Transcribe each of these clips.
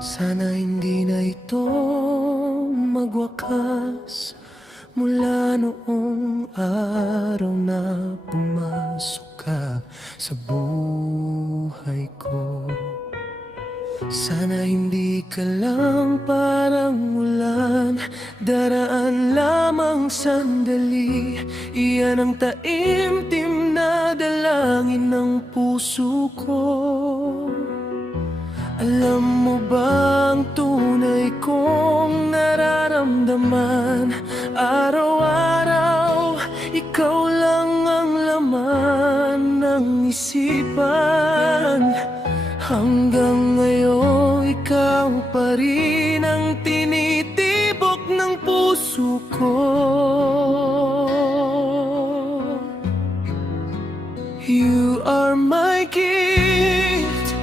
Sana hindi na ito magwakas. Mula noong araw na pumasok ka sa buhay ko, sana hindi ka lang parang ulan, daraan lamang sandali. Iyan ang taimtim na dalangin ng puso ko. Alam mo bang tunay kong nararamdaman? Araw-araw, ikaw lang ang laman ng isipan. Hanggang ngayon, ikaw pa rin ang tinitibok ng puso ko. You are my gift,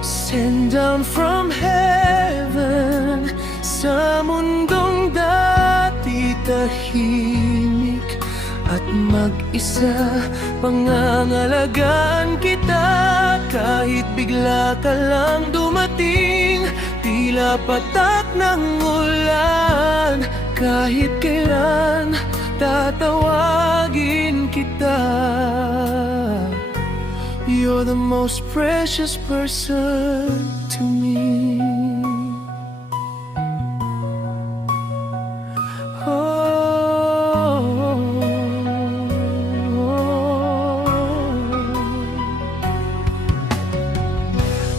sent down from heaven. Sa mundong dati tahimik at mag-isa, pangangalagaan kita. Kahit bigla ka lang dumating, tila patak ng ulan. Kahit kailan, tatawagin kita. You're the most precious person to me.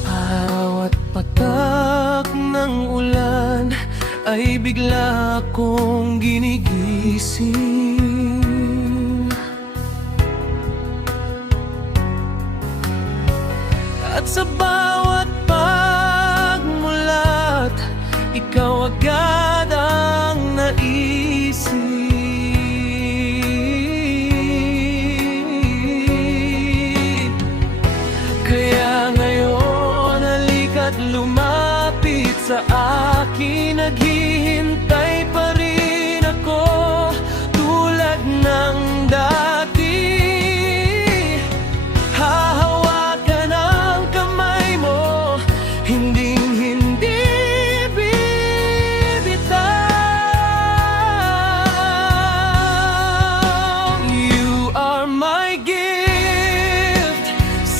Araw at patak ng ulan ay bigla akong ginigising. At sa bawat pagmulat, ikaw agad ang naisip. Kaya ngayon, halika't lumapit sa akin. Naghihintay pa rin ako tulad ng dati.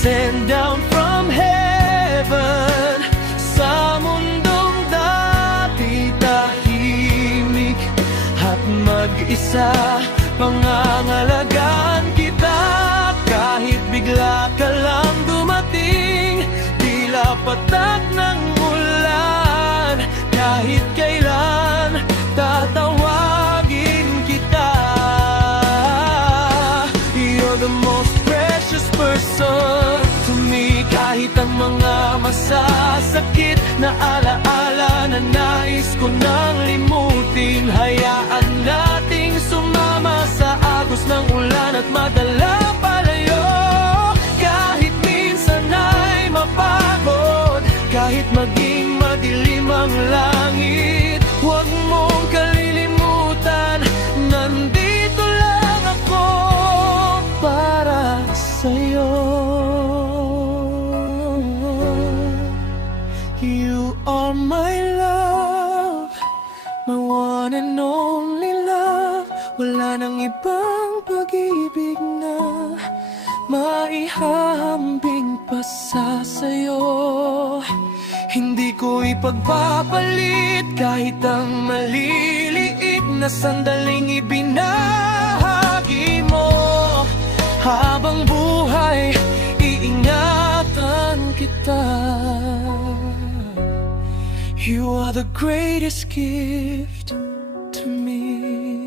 Sent down from heaven. Sa mundong dati tahimik at mag-isa, pangangalagaan kita. Kahit bigla ka lang dumating, tila patak ng ulan. Kahit kailan, tatawagin kita. You're the most precious person to me. Kahit ang mga masasakit na alaala na nais ko nang limutin, hayaan nating sumama sa agos ng ulan at madala palayo. Kahit minsan ay mapagod, kahit maging madilim ang langit, huwag mong kalilimutan, nandito lang ako para sa'yo. You are my love, my one and only love. Wala nang ibang pag-ibig na maihahambing pa sa sa'yo. Hindi ko ipagpapalit kahit ang maliliit na sandaling ibinahagi mo. Habang buhay, iingatan kita. You are the greatest gift to me.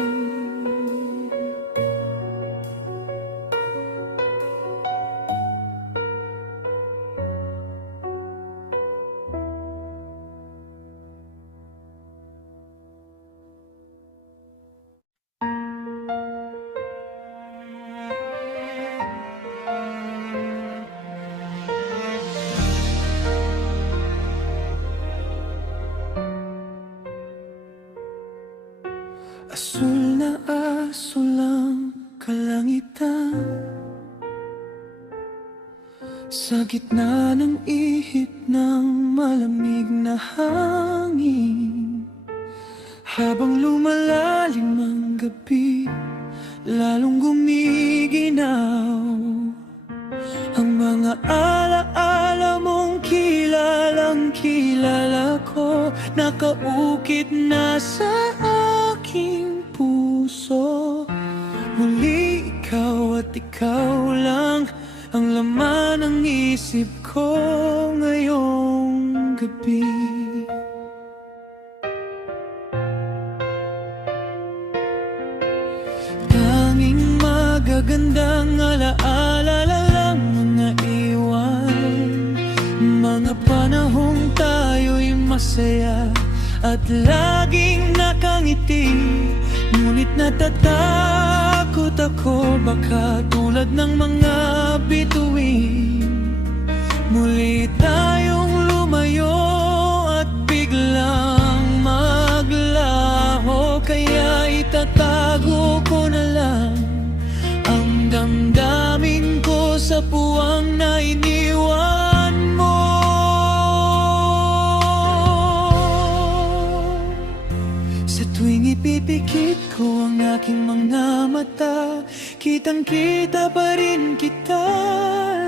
Asul na asul ang kalangitan, sa gitna ng ihip ng malamig na hangin. Habang lumalalim ang gabi, lalong gumiginaw ang mga alaala mong kilalang kilala ko. Nakaukit na sa aking puso. Muli ikaw at ikaw lang ang laman ng isip ko ngayong gabi. Tanging magagandang alaala lang mga iwan, mga panahong tayo'y masaya at laging nakangiti. Ngunit natatakot ako, baka tulad ng mga bituin, muli tayong lumayo at biglang maglaho. Kaya itatago ko na lang ang damdamin ko sa puwang na iniwan mo. Sa tuwing ipipikit ko ang aking mga mata, kitang-kita pa rin kita.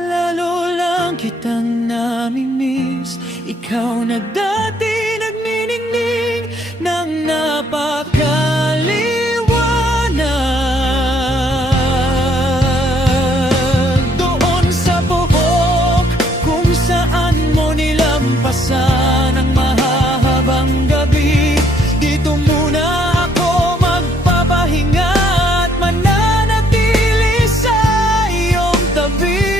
Lalo lang kitang namimiss. Ikaw na dati nagniningning ng napakaliwanag. Doon sa buhok kung saan mo nilampasan ang mahahabang gabi, dito muna ako magpapahinga at mananatili sa iyong tabi.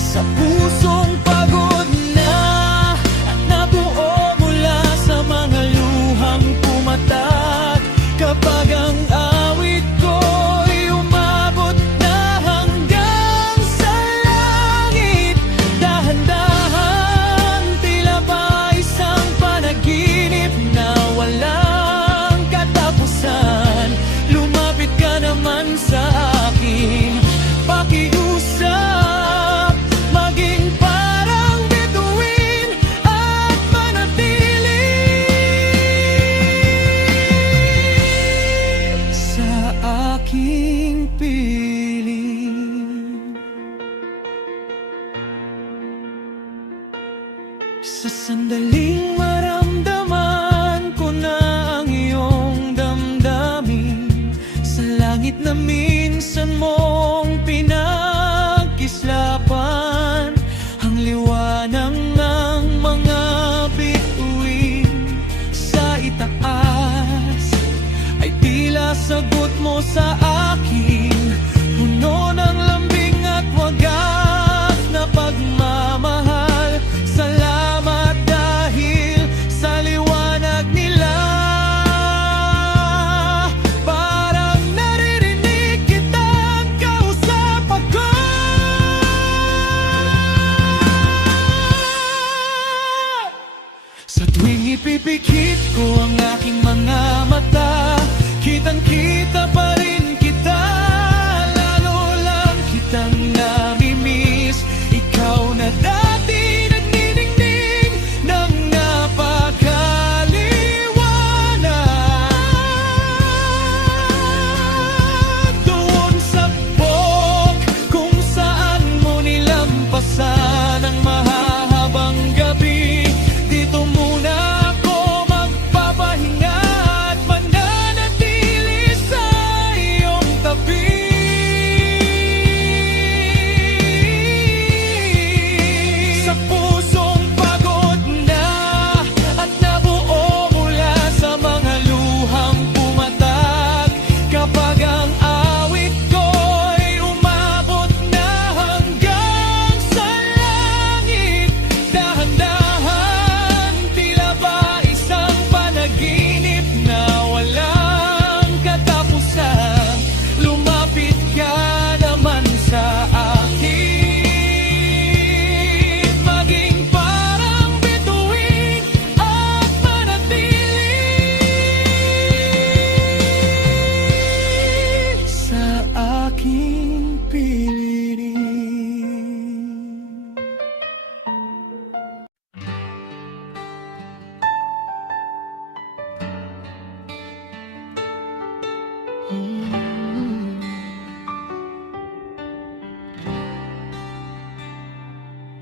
Sa pusong pagod na at nabuo mula sa mga luhang pumatak, kapag ang awit ko'y umabot na hanggang sa langit, dahan-dahan tila ba isang panaginip na walang katapusan. Lumapit ka naman sa akin, pakiusap, maging parang bituin at manatili sa aking piling. Sa sandaling maramdaman ko na ang iyong damdamin, sa langit na minsan mong pinagkislapan, ang liwanag ng mga bituin sa itaas ay tila sagot mo sa akin, puno ng lambing at wagas na pagmamahal. Salamat dahil sa liwanag nila, parang naririnig kitang kausap ako. Sa tuwing ipipikit ko ang aking mga mata, kitang-kita pa rin kita.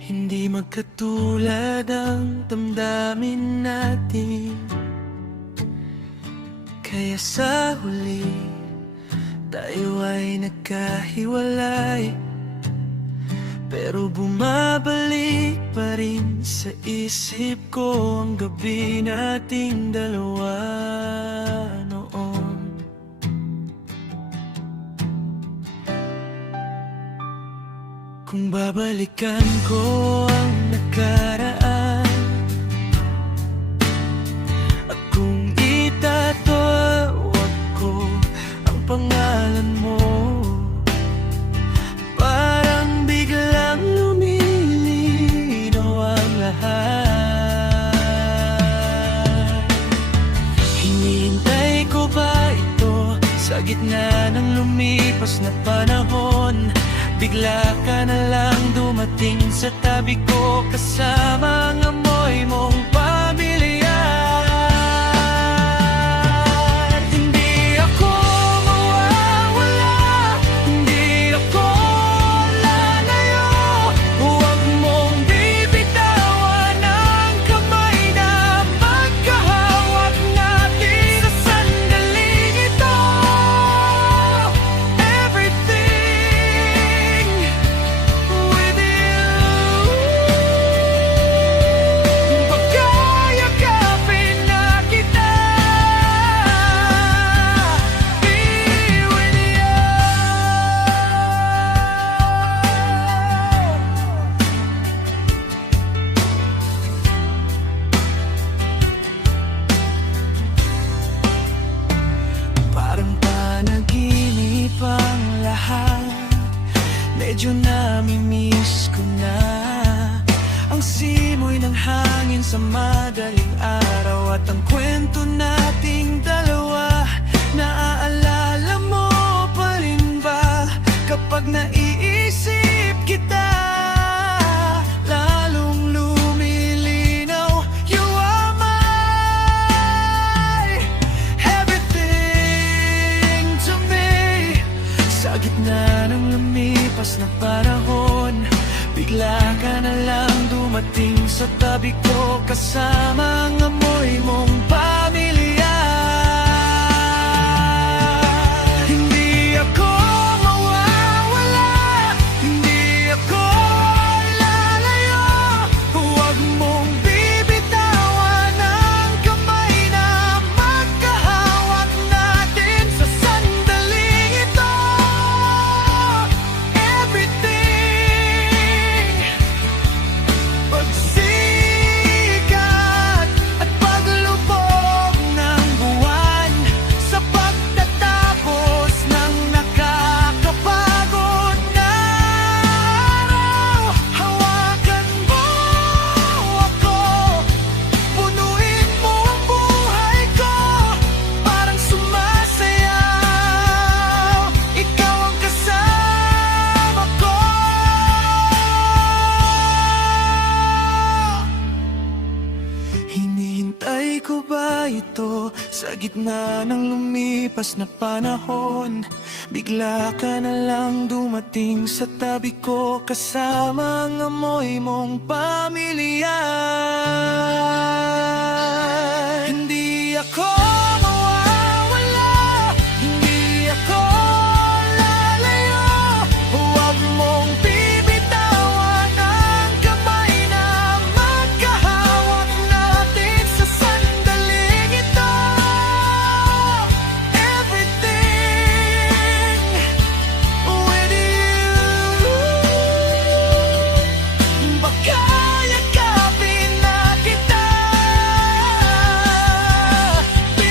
Hindi magkatulad ang damdamin natin, kaya sa huli tayo ay nagkahiwalay. Pero bumabalik pa rin sa isip ko ang gabi nating dalawa noon. Kung babalikan ko ang nakaraan, at kung itatawag ko ang pangalan mo, parang biglang lumilinaw ang lahat. Hinihintay ko ba ito sa gitna ng lumipas na panahon? Bigla ka na lang dumating sa tabi ko, kasama ang amoy mong pamilyar. Hindi ako mawawala, hindi ako lalayo. Huwag mong bibitawan ang kamay na magkahawak natin sa sandaling ito. Everything with you, pagkayakapin na kita. Be with you. Parang panaginip ang lahat, medyo namimiss ko na ang simoy ng hangin sa madaling araw, at ang kwento nating dalawa. Naaalala mo pa rin ba kapag naiisip kita? Lalong lumilinaw. You are my everything to me. Sa gitna ng lumipas na panahon, bigla ka na lang dumating sa tabi ko, kasama ang amoy mong pamilyar. Hindi ako mawawala, hindi ako lalayo. Huwag mong bibitawan ang kamay na magkahawak natin sa sandaling ito. Everything, pagsikat at paglubog ng buwan, sa pagtatapos ng nakakapagod na araw. Hawakan mo ako, punuin mo ang buhay ko, parang sumasayaw. Ikaw ang kasama ko. Hinihintay ko ba ito sa gitna ng lumipas na panahon? Bigla ka na lang dumating sa tabi ko, kasama ang amoy mong pamilyar. Hindi ako mawawala, hindi ako lalayo. Huwag mong bibitawan ang kamay na magkahawak natin sa sandaling ito. Everything with you, pagkayakapin na kita. Be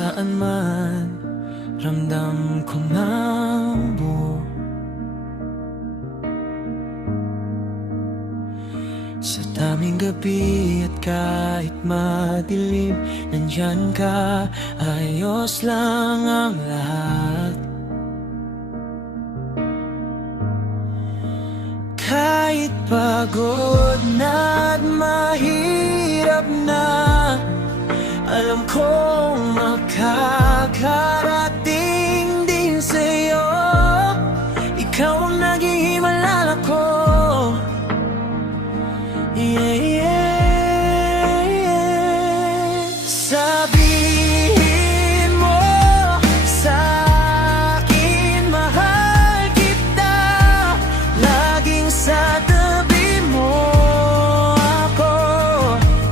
saan man, ramdam ko ng buo. Sa daming gabi at kahit madilim, nandyan ka, ayos lang ang lahat. Kahit pagod na at mahirap na, alam kong makakarating din sa'yo. Ikaw ang naging himala ko. Yeah, yeah, yeah. Sabihin mo sa'kin, mahal kita. Laging sa tabi mo ako.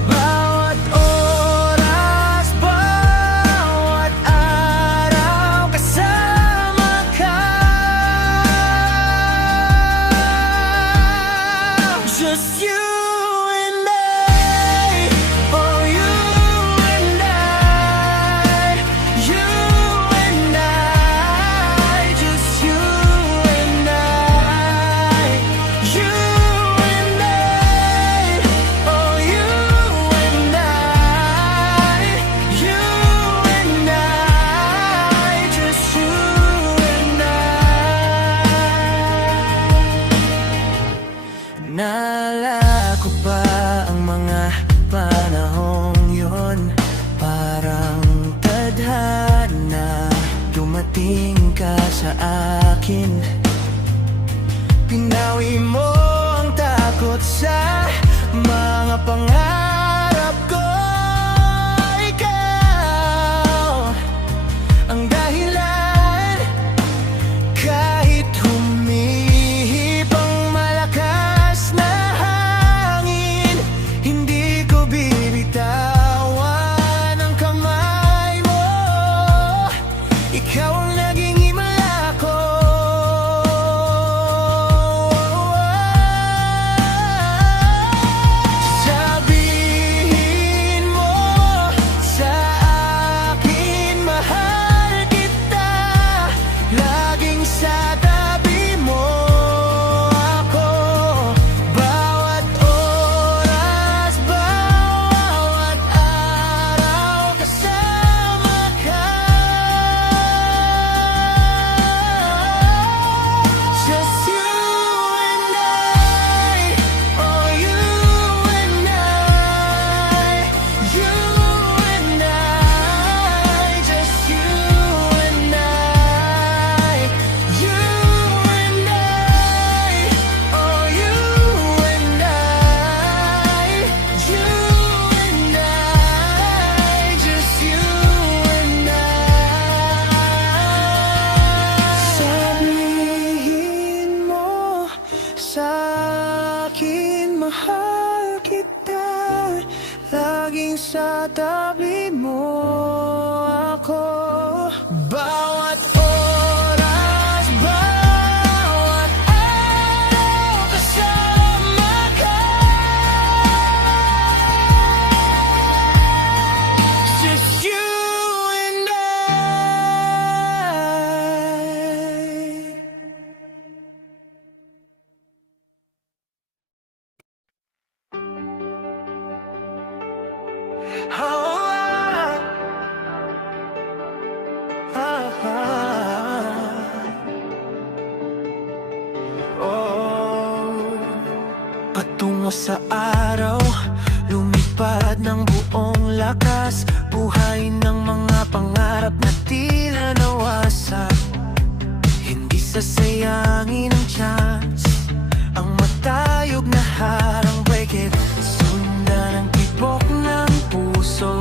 Bawat oras, bawat araw, kasama ka. Just you. Naalala ko pa ang mga panahong yon, parang tadhana, dumating ka sa akin. Pinawi mo ang takot sa mga pangarap ko. Ikaw ang dahilan, kahit humihip ang malakas na hangin, hindi ko bibitawan ang kamay mo. Ikaw ang naging himala ko. Sabihin mo sa akin, mahal kita. Laging sa tabi mo ako. Bawat oras, bawat araw, kasama ka. Just you and I, oh you and I, you and I, just you and I, you and I, oh you and I, you and I, just you and I. Sabihin mo sa'kin, mahal kita. Laging sa tabi mo ako. Bawat oras, bawat araw, kasama ka. Just you and I. Patungo sa araw, lumipad ng buong lakas, buhay ng mga pangarap na tila nawasak. Hindi sasayangin ang chance, ang matayog na harang break it. Sundan ang tibok ng puso.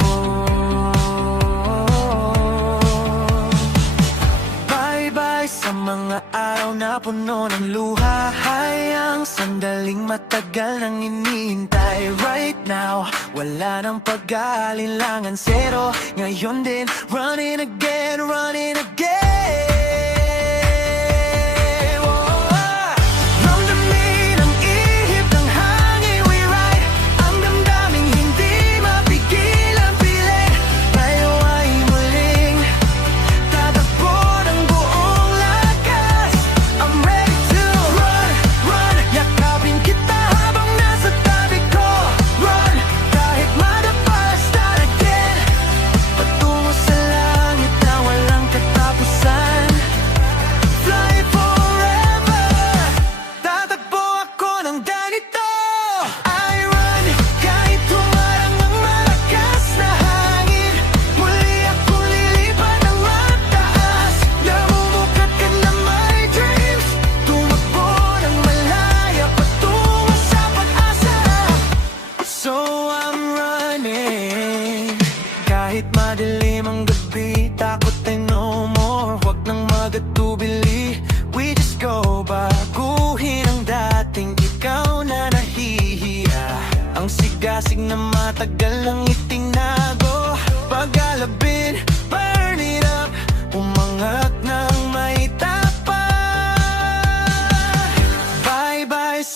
Bye-bye sa mga araw na puno ng luha. Hayang sandaling matagal nang inihintay. Right now, wala nang pag-aalinlangan. Zero, ngayon din, running again, running again. Ramdamin ang ihip ng hangin, we ride. Ang damdaming hindi mapigil ang pilit. Tayo ay muli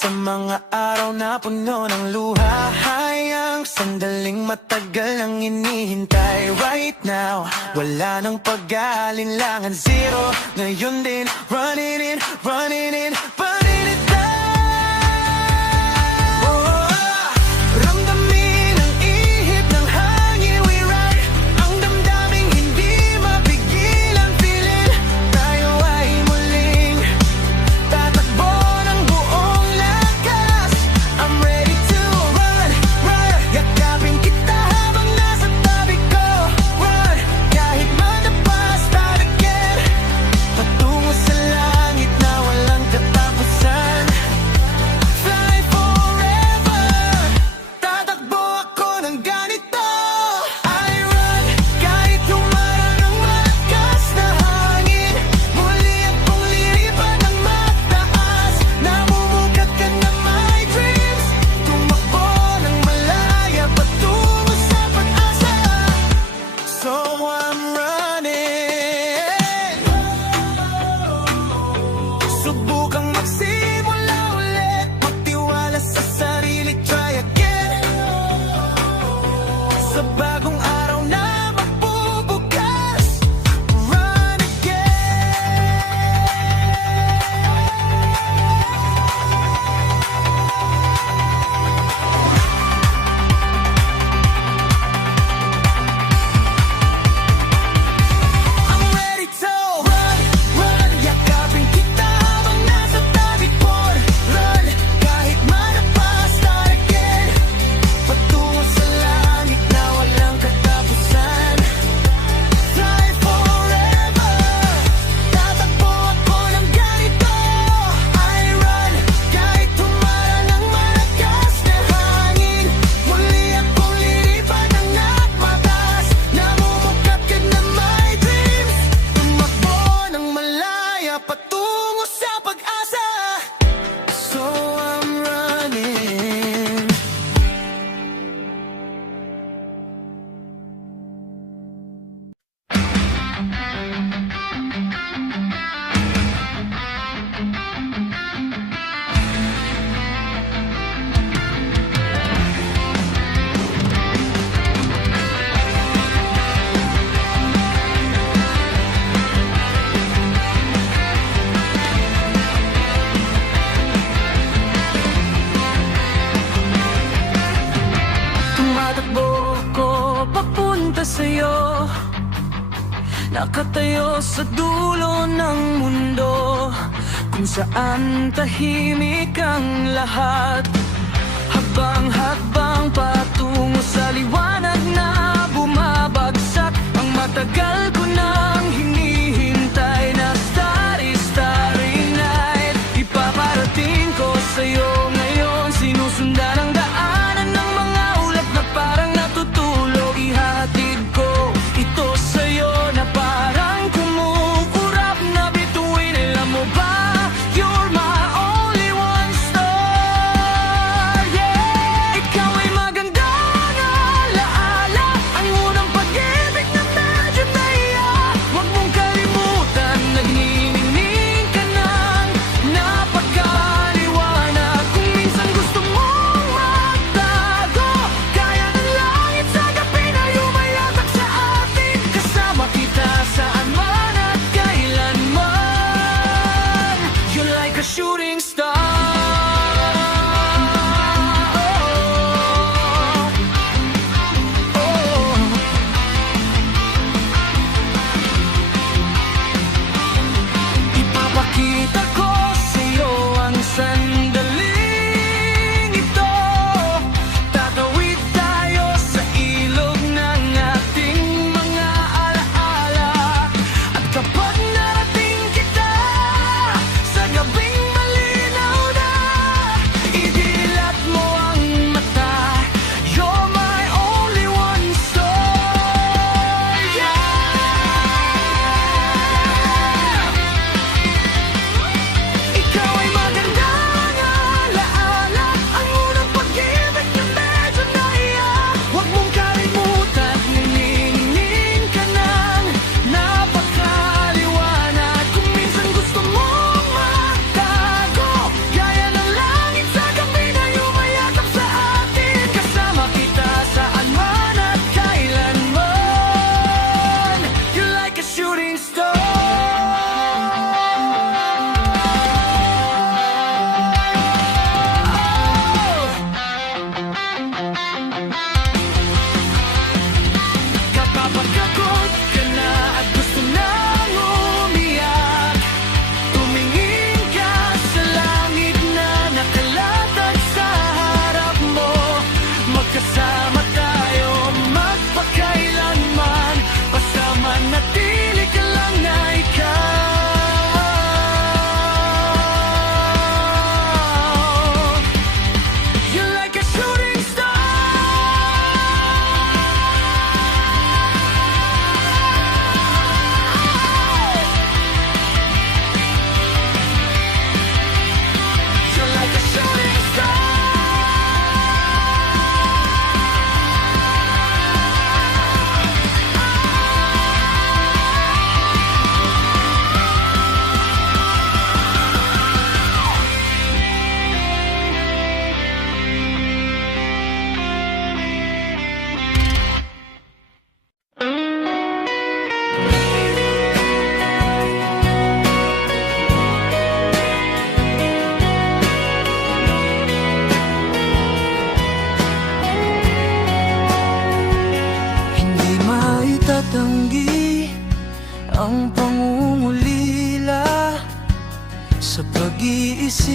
Sa mga araw na puno ng luha, hayang sandaling matagal ang inihintay. Right now, wala nang pag-aalinlangan. Zero, ngayon din, running in, running in, burning it down. Ramdamin ang ihip ng hangin, we ride. Ang damdaming hindi mapigilan, feeling. Tayo ay muling tatakbo ng buong lakas. I'm ready to run, run. Yakapin kita habang nasa tabi ko. Run, kahit madapa, start again. Patungo sa langit na walang katapusan. Fly forever. Tatakbo ako ng ganito. I run, kahit humarang ang malakas na hangin. Muli akong lilipan ng mataas. Namumukat ka na my dreams. Tumakbo ng malaya patungo sa pag-asa. So I'm running. Subukang magsimula ulit. Magtiwala sa sarili, try again. Sa bagong araw na magbubukas, run again. I'm ready to run, run. Yakapin kita habang nasa tabi ko. Run, kahit madapa, start again. Patungo sa langit na walang katapusan. Fly forever. Tatakbo ako ng ganito. I run, kahit humarang ang malakas na hangin. Muli akong lilipan ng mataas. Namumukat ka na my dreams. Tumakbo ng malaya patungo sa pag-asa. So I'm running. Tumatakbo ako papunta sa'yo. Nakatayo sa dulo ng mundo, kung saan tahimik ang lahat. Habang-habang patungo sa liwanag na bumabagsak. Ang matagal ko nang hinihintay na starry, starry night. Ipaparating ko sa'yo ngayon. Sinusundan ang daanan ng mga ulap na parang natutulog. Ihahatid ko ito sa'yo na parang kumukurap na bituin. Alam mo ba, you're my only one star. Yeah, ikaw ay magandang alaala. Ang unang pag-ibig na medyo naiya. Huwag mong kalimutan, nagniningning ka ng napakaliwanag. Kung minsan gusto mong magtago, kaya ng langit sa gabi na yumayatak sa atin. Kasama kita saan man at kailanman. You're like a shooting star. Oh, oh. Ipapakita ko sa'yo ang sandaling ito. Tatawid tayo sa ilog ng ating mga alaala. At kapag narating kita sa gabing malinaw na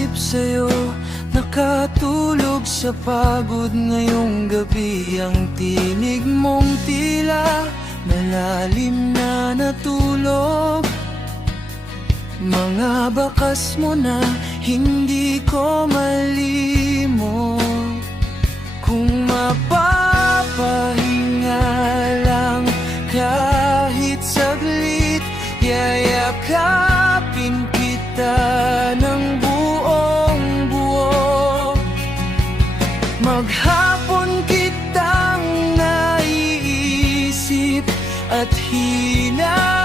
isip sa'yo, nakatulog sa pagod ngayong gabi. Ang tinig mong tila malalim na natulog, mga bakas mo na hindi ko malimot. Kung mapapahinga lang kahit saglit, yayakapin kita ng buong buo. Maghapon kitang naiisip at hinahanap.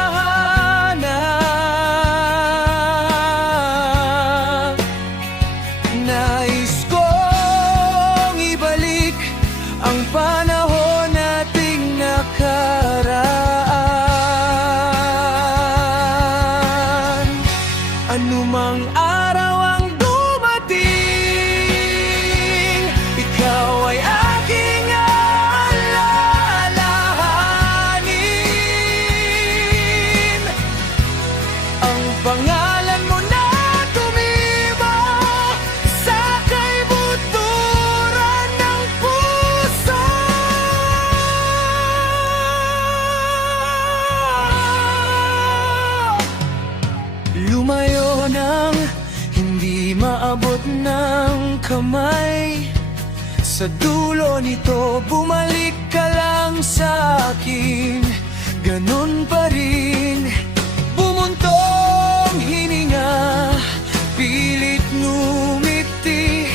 Nais kong ibalik ang panahon nating nakaraan. Anumang araw ang dumating, ikaw ay aking alalahanin. Ang pangalan mo na tumima sa kaibuturan ng puso. Lumayo nang hindi maabot ng kamay, sa dulo nito bumalik ka lang sa akin. Ganun pa rin, bumuntong hininga, pilit ngumiti,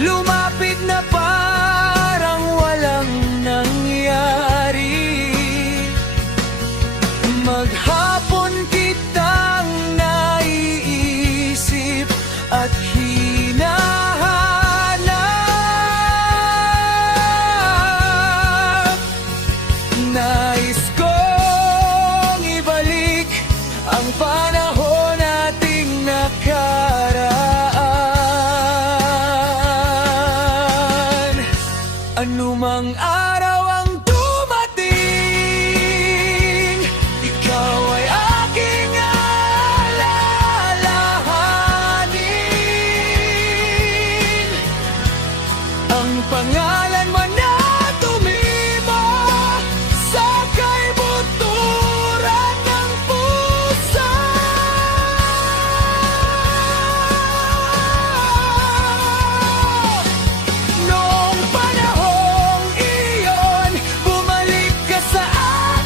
lumapit na parang walang nangyari. Maghapon kitang naiisip at hinahanap. Nais kong ibalik ang panahon nating nakaraan. Anumang araw ang dumating, ikaw ay aking alalahanin. Ang pangalan mo na tumima sa kaibuturan ng puso. Noong panahong iyon, bumalik ka sa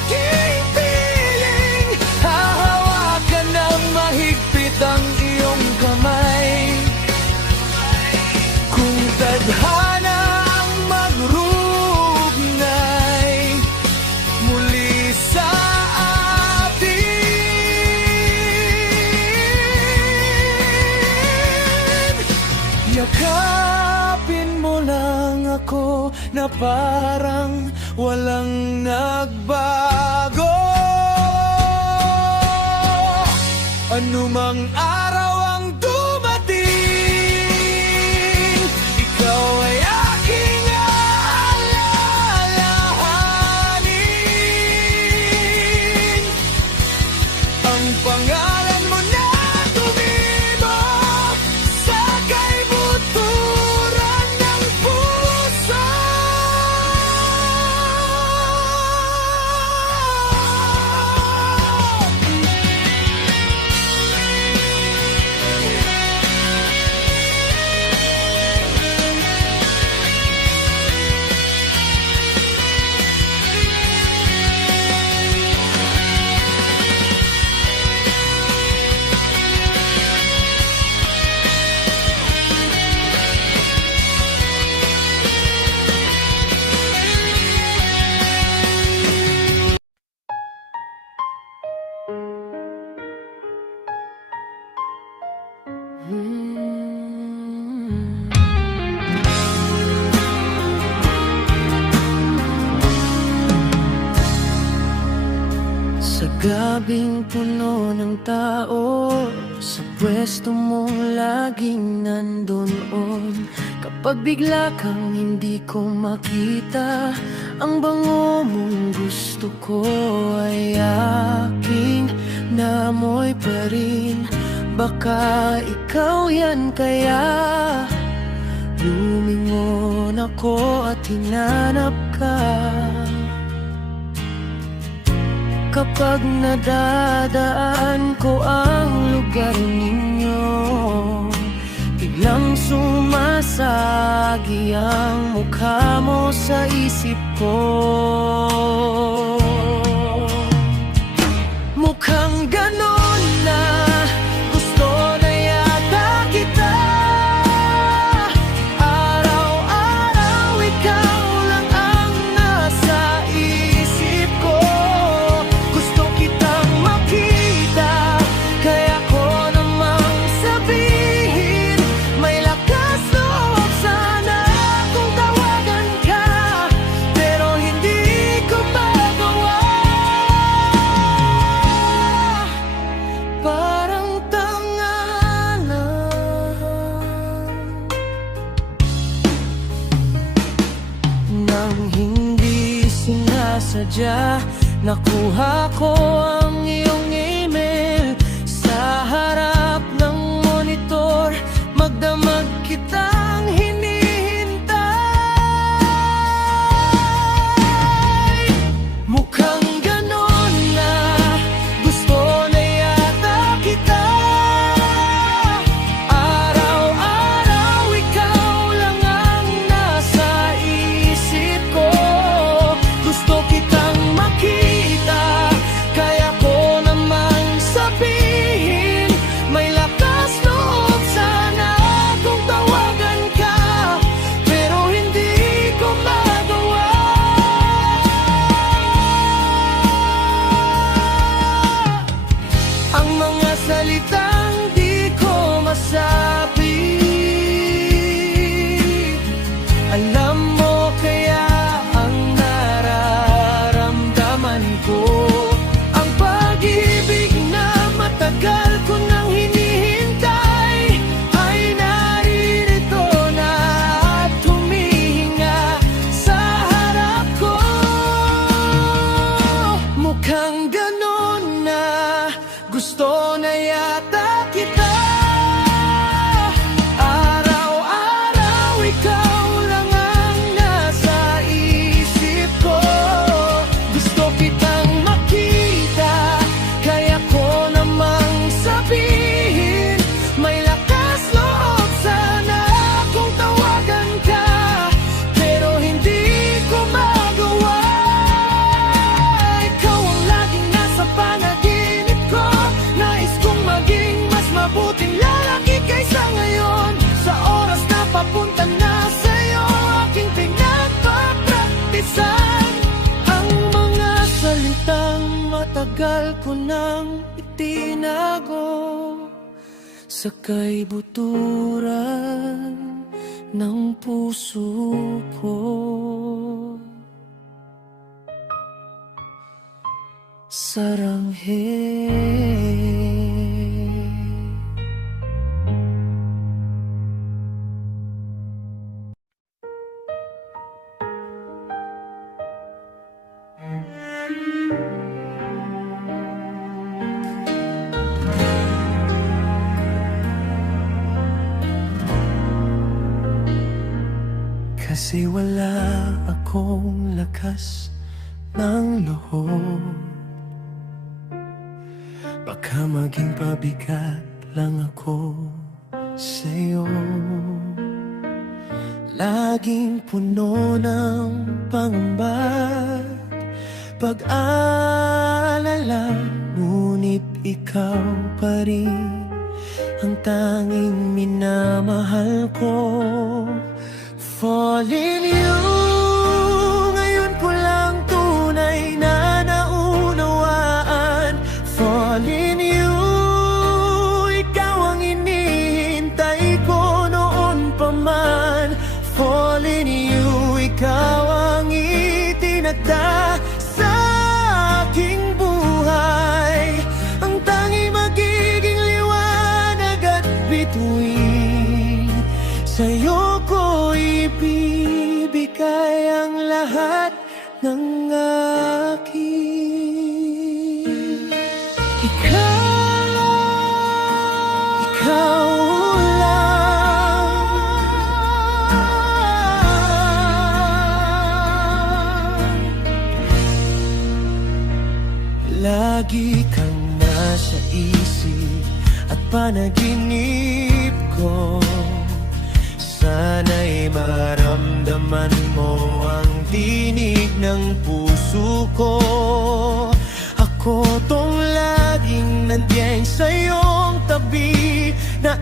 aking piling. Hahawakan ng mahigpit ang iyong kamay. Kung tadhana ang magrugnay muli sa atin, yakapin mo lang ako na parang walang nagbago. Anumang araw ang dumating, ikaw ay aking alalahanin. Ang pangalan mo na tumima sa kaibuturan ng puso. Sa gabing puno ng tao, sa pwesto mong laging nandoon. Kapag bigla kang hindi ko makita, ang bango mong gusto ko ay aking namoy pa rin. Baka ikaw yan kaya lumingon ako at hinanap ka. Kapag nadadaan ko ang lugar ninyo, biglang sumasagi ang mukha mo sa isip ko. Mukhang ganon na gusto na yata kita. Araw-araw ikaw lang ang nasa isip ko. Gusto kitang makita, kaya ko namang sabihin, may lakas loob sana kung tawagan ka, pero hindi ko magawa. Parang tanga na nang hindi sinasadya, nakuha ko ang iyong email sa harap ng monitor. Magdamag kitang hinihintay. Mukhang ganon na gusto na yata kita. Araw-araw ikaw lang ang nasa isip ko. Gusto kitang makita, kaya ko namang sabihin, may lakas loob sana kung tawagan ka, pero hindi ko magawa. Ang mga salitang di ko masabi, alam mo kaya ang nararamdaman ko. Ang pag-ibig na matagal ko nang hinihintay ay naririto na at humihinga sa harap ko. Mukhang ganon na gusto na yata kita. Araw-araw ikaw lang ang nasa isip ko. Gusto kitang makita, kaya ko namang sabihin, may lakas loob sana kung tawagan ka, pero hindi ko magawa. Ikaw ang laging nasa panaginip ko. Nais kong maging mas mabuting lalaki kaysa ngayon. Sa oras na papunta na sa'yo, aking pinagpapraktisan ang mga salitang matagal ko nang itinago sa kaibuturan ng puso ko. Saranghe. Kasi wala akong lakas ng loob, baka maging pabigat lang ako sa'yo. Laging puno ng pangamba, pag-alala, ngunit ikaw pa rin ang tanging minamahal ko. Fall in you, ngayon ko lang tunay na naunawaan. Fall in you, ikaw ang inihintay ko noon pa man. Fall in you, ikaw ang itinagda sa aking buhay. Ang tanging magiging liwanag at bituin, sa'yo ko ibibigay ang lahat ng akin. Ikaw lagi kang nasa isip at panaginip ko. Sana'y maramdaman mo ang tinig ng puso ko. Ako tong laging nandiyan sa iyong tabi na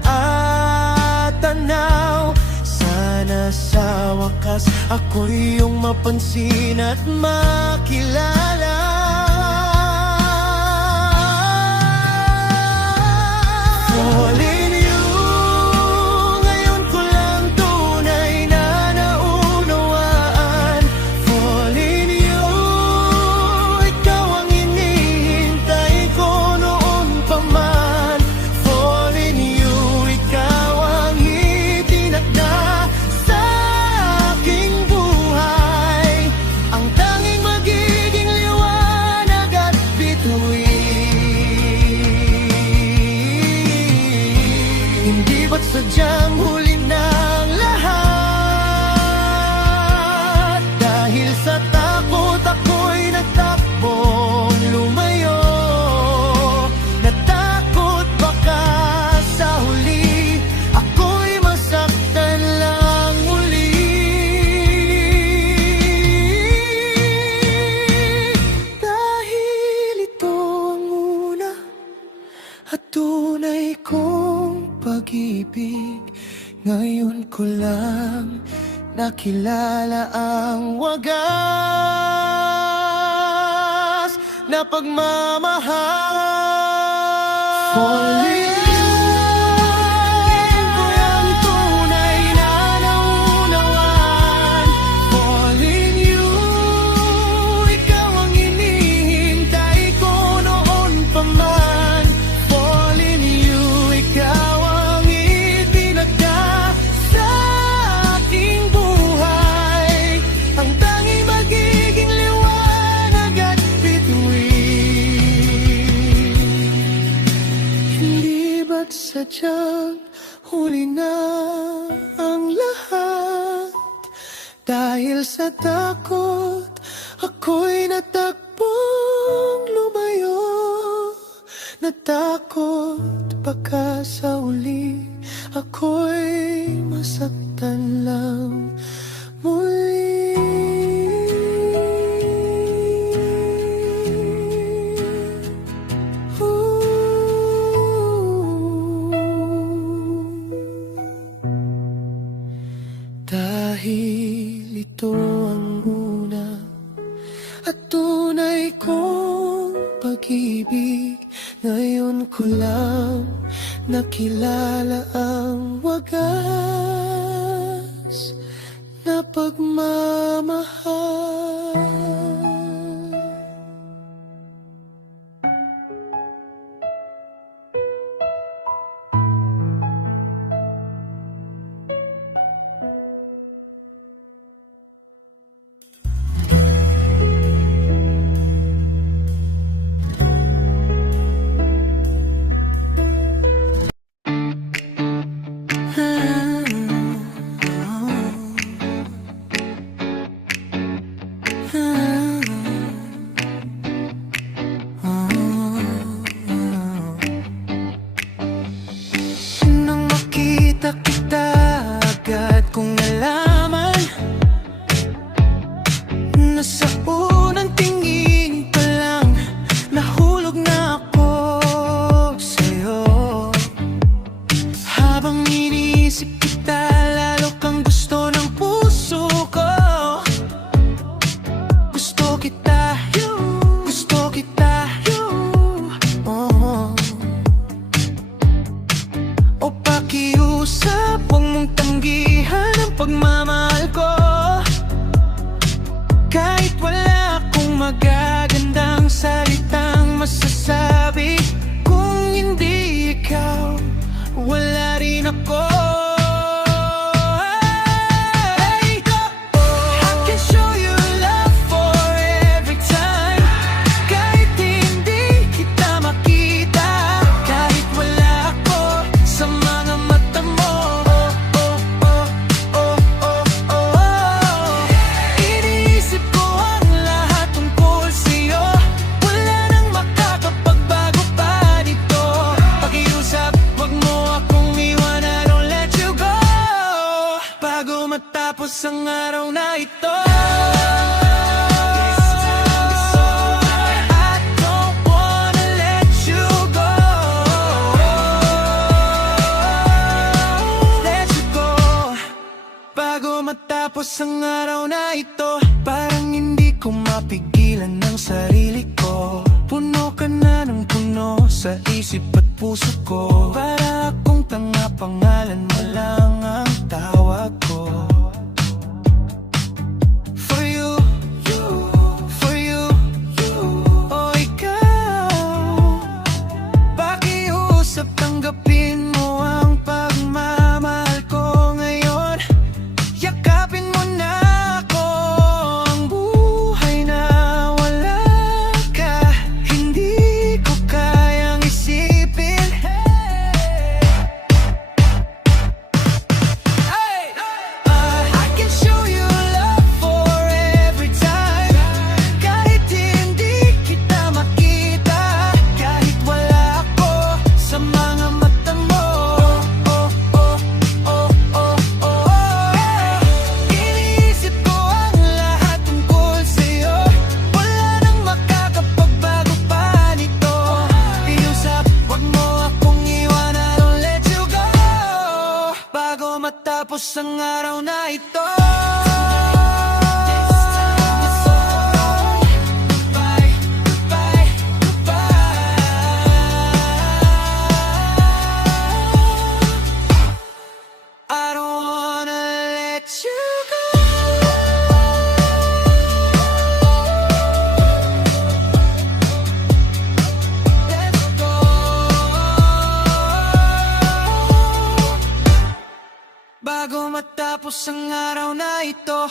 atanaw. Sana sa wakas ako'y iyong mapansin at makilala. Fall in you, ngayon ko lang tunay na naunawaan. Fall in you, ikaw ang hinihintay ko noon pa man. Fall in you, ikaw ang itinakda sa aking buhay, ang tanging magiging liwanag at bituin. Hindi ba't sadyang huli ng lahat? Dahil sa takot ako'y nagtakbong lumayo. Natakot baka sa huli ako'y masaktan lang muli. Dahil ito ang una at tunay kong pag-ibig, ngayon ko lang nakilala ang wagas na pagmamahal. Fall in you, ko ang tunay na naunawaan. Fall in you, ikaw ang hinihintay ko noon pa man. Fall in you, ikaw ang itinakda sa aking buhay, ang tanging magiging liwanag at bituin. Hindi ba't sadyang huli na ang lahat? Dahil sa takot ako'y natakbong lumayo. Natakot baka sa uli ako'y masaktan lang muli. Dahil ito ang una at tunay kong pag-ibig, ngayon ko lang nakilala ang wagas na pagmamahal. bago matapos ang araw na ito. I don't wanna let you go. Let you go, bago matapos ang araw na ito. Parang hindi ko mapigilan ng sarili ko. Puno ka na ng puno sa isip at puso ko. Para akong tanga, pangalan mo lang ang tawag ko. For you, for you, oh ikaw. Pakiusap, tanggapin mo ang pagmamahal ko ngayon. Yakapin mo na ako, ang buhay na wala ka. Hindi ko kayang isipin. I can show you love for every time. Kahit hindi kita makita, kahit wala ako sa mga mata mo. Iniisip ko ang lahat tungkol sa'yo. Wala nang makakapagbago pa nito. Iusap, wag mo akong iwanan. Don't let you go, bago matapos ang araw na ito. Goodbye, goodbye, goodbye. I don't wanna let you go. Let's go, bago matapos ang araw na ito.